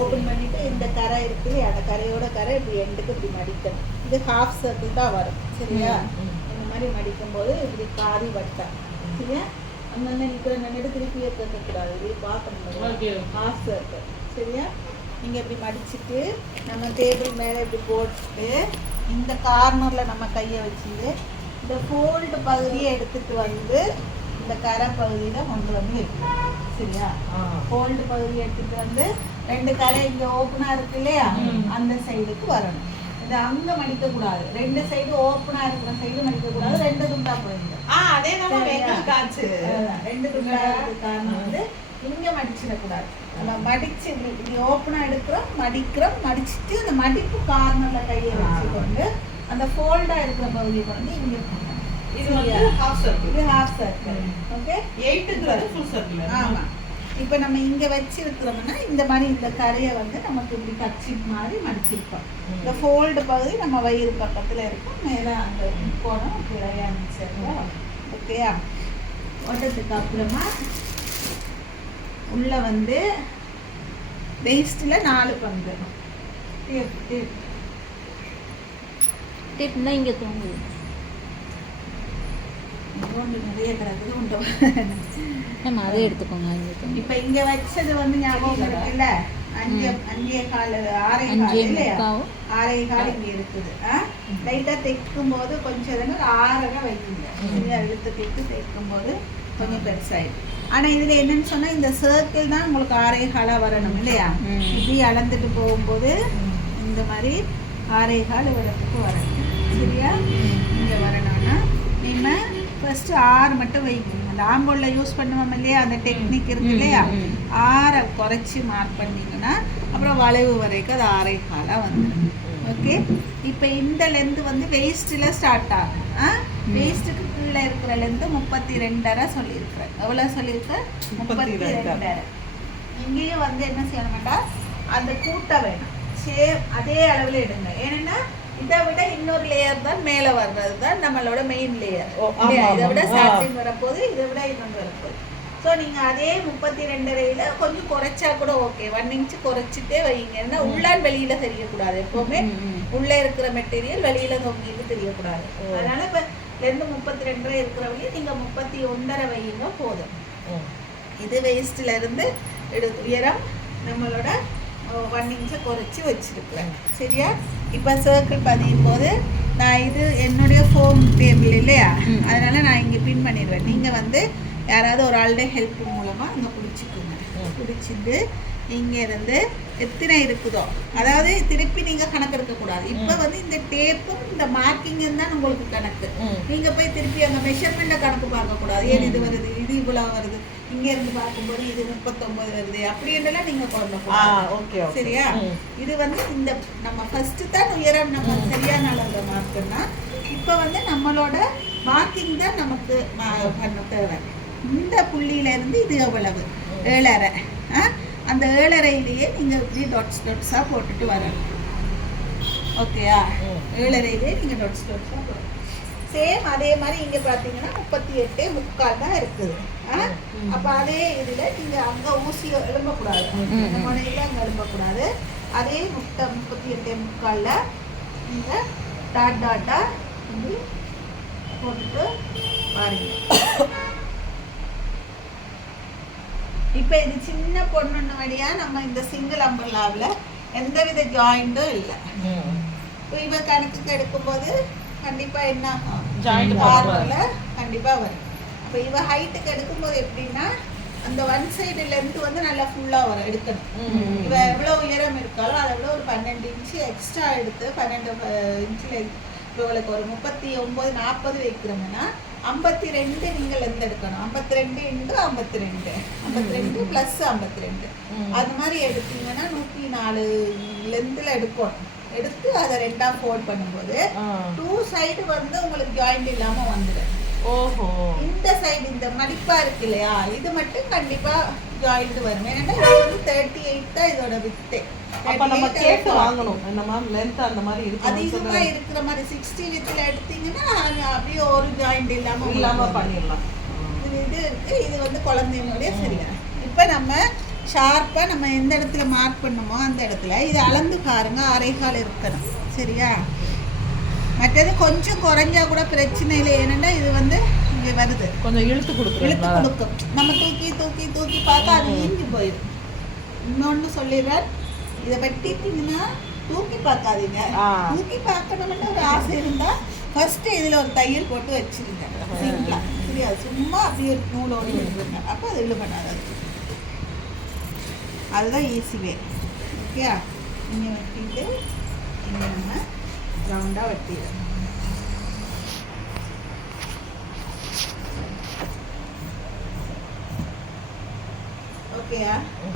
Open பண்ணிட்டு இந்த கரை இருக்குது அந்த கரையோட கரை இப்படி எண்டுக்கு இப்படி மடிக்கணும். இது ஹாஃப் சர்க்கிள் தான் வரும் சரியா. இந்த மாதிரி மடிக்கும் போது இப்படி பாதி வட்டம் சரியா. அங்கங்கே நிற்கிற நின்றுட்டு திருப்பி இருக்கக்கூடாது, இப்படி பார்க்கணும் ஹாஃப் சர்க்கிள் சரியா. நீங்கள் இப்படி மடிச்சுட்டு நம்ம டேபிள் மேலே இப்படி போட்டு இந்த கார்னரில் நம்ம கையை வச்சுட்டு இந்த ஃபோல்டு பகுதியை எடுத்துகிட்டு வந்து இந்த கரை பகுதியில் கொண்டு வந்து வைக்கணும் சரியா. ஃபோல்டு பகுதியை எடுத்துகிட்டு வந்து ரெண்டு கரை இங்கே ஓப்பனாக இருக்கு இல்லையா, அந்த சைடுக்கு வரணும். இது அங்கே மடிக்கக்கூடாது, ரெண்டு சைடு ஓப்பனாக இருக்கிற சைடு மடிக்கக்கூடாது, ரெண்டு துண்டா போயிடுது. அதே தான் காய்ச்சி ரெண்டு துண்டா இருக்கிறது காரணம் வந்து இங்கே மடிச்சிடக்கூடாது. நம்ம மடிச்சு இப்படி ஓப்பனாக எடுக்கிறோம், மடிக்கிறோம், மடிச்சுட்டு அந்த மடிப்பு கார்னரில் கையை வச்சுக்கொண்டு அந்த ஃபோல்டாக இருக்கிற பகுதியை கொண்டு இங்கே போகணும். இது வந்து ஹாஃப் சர்க்கிள், இது ஹாஃப் சர்க்கிள் ஓகே. 8ங்கிறது ஃபுல் சர்க்கிள். ஆமாம். இப்போ நம்ம இங்கே வச்சிருக்கிறோம்னா இந்த மாதிரி இந்த கரையை வந்து நமக்கு இப்படி கட்சிப் மாதிரி மடிச்சிருக்கோம். இந்த ஃபோல்டு பகுதி நம்ம வயிறு பக்கத்தில் இருக்கும், மேலே அந்த போனோம் விளையாண்டுச்சா ஓகேயா. ஓட்டத்துக்கு அப்புறமா உள்ள வந்து வேஸ்ட்டில் 4 பங்கு டிப்னா இங்கே தூங்குது நிறைய கிடக்குது உண்டு. நம்ம அதை எடுத்துக்கோங்க. இப்போ இங்கே வச்சது வந்து ஞாபகம் இருக்குல்ல, 5.25 6.25 இல்லையா, 6.25 இங்கே இருக்குது. லைட்டாக தைக்கும் போது கொஞ்சம் 6.5 வைக்குங்க. இழுத்து தைக்கும் போது கொஞ்சம் பெருசாயிடும். ஆனால் இதில் என்னன்னு சொன்னால் இந்த சர்க்கிள் தான் உங்களுக்கு 6.25 வரணும் இல்லையா. இப்படி அளந்துட்டு போகும்போது இந்த மாதிரி 6.25 வரத்துக்கு வரணும் சரியா. இங்கே வரணும்னா நம்ம ஃபஸ்ட்டு 6 மட்டும் வைக்கணும். அந்த ஆம்போலில் யூஸ் பண்ணுவோம் இல்லையா, அந்த டெக்னிக் இருக்கு இல்லையா, 6 குறைச்சி மார்க் பண்ணிங்கன்னா அப்புறம் வளைவு வரைக்கும் அது 6.25 வந்துடும் ஓகே. இப்போ இந்த லென்த்து வந்து வேஸ்ட்டில் ஸ்டார்ட் ஆகும். வேஸ்ட்டுக்கு கீழே இருக்கிற லென்த்து 32.5 சொல்லியிருக்கிறேன். எவ்வளோ சொல்லியிருக்கேன்? 32.5. இங்கேயும் வந்து என்ன செய்யணும்டா, அந்த கூட்ட வேணும் சேம் அதே அளவில் எடுங்க. ஏன்னா இதை விட இன்னொரு லேயர் தான் மேலே வர்றது தான் நம்மளோட மெயின் லேயர். இதை விட ஸ்டார்டிங் வரப்போது, இதை விட இன்னொன்று வரப்போகுது. ஸோ நீங்கள் அதே 32.5 கொஞ்சம் குறைச்சா கூட ஓகே, 1 இன்ச்சு குறைச்சிட்டே வைங்க. ஏன்னா உள்ளான் வெளியில் தெரியக்கூடாது, எப்போவுமே உள்ளே இருக்கிற மெட்டீரியல் வெளியில் தொங்கிட்டு தெரியக்கூடாது. அதனால் இப்போ லெந்து 32 இருக்கிறவங்க நீங்கள் 31.5 வைங்க போதும். இது வேஸ்ட்டில் இருந்து உயரம் நம்மளோட 1 இன்ச்சை குறைச்சி வச்சுருக்குறேன் சரியா. இப்போ சர்க்கிள் பதியும் போது நான் இது என்னுடைய ஃபோம் டேபிள் இல்லையா, அதனால் நான் இங்கே பின் பண்ணிடுவேன். நீங்கள் வந்து யாராவது ஒரு ஆளுடைய ஹெல்ப் மூலமாக அங்கே பிடிச்சிக்கோங்க. பிடிச்சிட்டு இங்கே இருந்து எத்தனை இருக்குதோ, அதாவது திருப்பி நீங்கள் கணக்கு எடுக்கக்கூடாது. இப்போ வந்து இந்த டேப்பும் இந்த மார்க்கிங்கும் தான் உங்களுக்கு கணக்கு. நீங்கள் போய் திருப்பி அந்த மெஷர்மெண்ட்டை கணக்கு பார்க்கக்கூடாது. ஏன் இது வருது, இது இவ்வளோ வருது, இங்கேருந்து பார்க்கும்போது இது 39 வருது அப்படின்றலாம் நீங்கள் கொள்ளக்கூடாது சரியா. இது வந்து இந்த நம்ம ஃபஸ்ட்டு தான் உயரம் நம்ம சரியான அளவில் மார்க்குன்னா, இப்போ வந்து நம்மளோட மார்க்கிங் தான் நமக்கு பண்ண தேவை. இந்த புள்ளியிலேருந்து இது எவ்வளவு 7.5, அந்த 7.5லேயே நீங்கள் இப்படி டாட்ஸாக போட்டுட்டு வரணும் ஓகேயா. 7.5லேயே நீங்கள் டாட்ஸாக போடணும். சேம் அதே மாதிரி இங்கே பார்த்தீங்கன்னா 38.75 தான் இருக்குது. அப்போ அதே இதில் நீங்கள் அங்கே ஊசி எழும்பக்கூடாது, முனையில் அங்கே எழும்பக்கூடாது. அதே 38.75 நீங்கள் டாட்டாக இப்படி போட்டுட்டு பாருங்க. இப்போ இது சின்ன பொண்ணுன்னு வழியாக நம்ம இந்த சிங்கிள் அம்பர்லாவில் எந்தவித ஜாயிண்ட்டும் இல்லை. இப்போ இவ கணக்குக்கு எடுக்கும்போது கண்டிப்பாக என்ன ஜாயிண்ட் பார்டரில் கண்டிப்பாக வரும். அப்போ இவ ஹைட்டுக்கு எடுக்கும்போது எப்படின்னா அந்த 1 சைடு லென்த் வந்து நல்லா ஃபுல்லாக வரும் எடுக்கணும். இவ எவ்வளோ உயரம் இருக்காலோ அதை விட ஒரு 12 இன்ச்சு எக்ஸ்ட்ரா எடுத்து 12 இன்ச்சில் இப்போ உங்களுக்கு ஒரு 39 40 வைக்கிறோம்னா 52 நீங்கள் லென்த் எடுக்கணும். 52 × 52 52 + 52 அது மாதிரி எடுத்தீங்கன்னா 104 லென்த்தில் எடுக்கணும். எடுத்து அதை 2ஆ ஃபோல்ட் பண்ணும்போது 2 சைடு வந்து உங்களுக்கு ஜாயிண்ட் இல்லாமல் வந்துடும். ஓஹோ, இந்த சைடு இந்த மடிப்பா இருக்கு இல்லையா, இது மட்டும் கண்டிப்பா ஜாயிண்ட் வரும். ஏன்னா இது வந்து 38 தான் இதோட வித்து. அப்ப நம்ம கேட்டு வாங்கணும் இந்த மாதிரி லெந்த் அந்த மாதிரி இருக்கு. அதிகமா இருக்கிற மாதிரி 60 வித்ல எடுத்தீங்கன்னா அப்படியே ஒரு ஜாயிண்ட் இல்லாம பண்ணிடலாம். இது இருக்கு. இது வந்து குழந்தைங்களுடைய சரியா. இப்போ நம்ம ஷார்ப்பாக நம்ம எந்த இடத்துல மார்க் பண்ணுமோ அந்த இடத்துல இது அளந்து பாருங்க 6.25 இருக்கணும். சரியா? மற்றது கொஞ்சம் குறைஞ்சா கூட பிரச்சனை இல்லை. ஏன்னா இது வந்து இங்கே வருது, கொஞ்சம் இழுத்து இழுத்து கொடுக்குறோம். கொடுக்கும். நம்ம தூக்கி தூக்கி தூக்கி பார்த்தா அது ஈஞ்சு போயிடும். இன்னொன்று சொல்லிடுறேன், இதை வெட்டிட்டீங்கன்னா தூக்கி பார்க்காதீங்க. தூக்கி பார்க்கணும்னு ஒரு ஆசை இருந்தால் ஃபர்ஸ்ட்டு இதில் ஒரு தையல் போட்டு வச்சுருங்க. சரிங்களா? சரியா? சும்மா அப்படியே ஒரு நூலோடு விடுங்க. அப்போ அது இழு பண்ணாது. அதுதான் ஈஸி வே. ஓகே? இங்கே வெட்டிட்டு இங்கே நம்ம ரவுண்டாக வெட்டிடுறோம். ஓகேயா?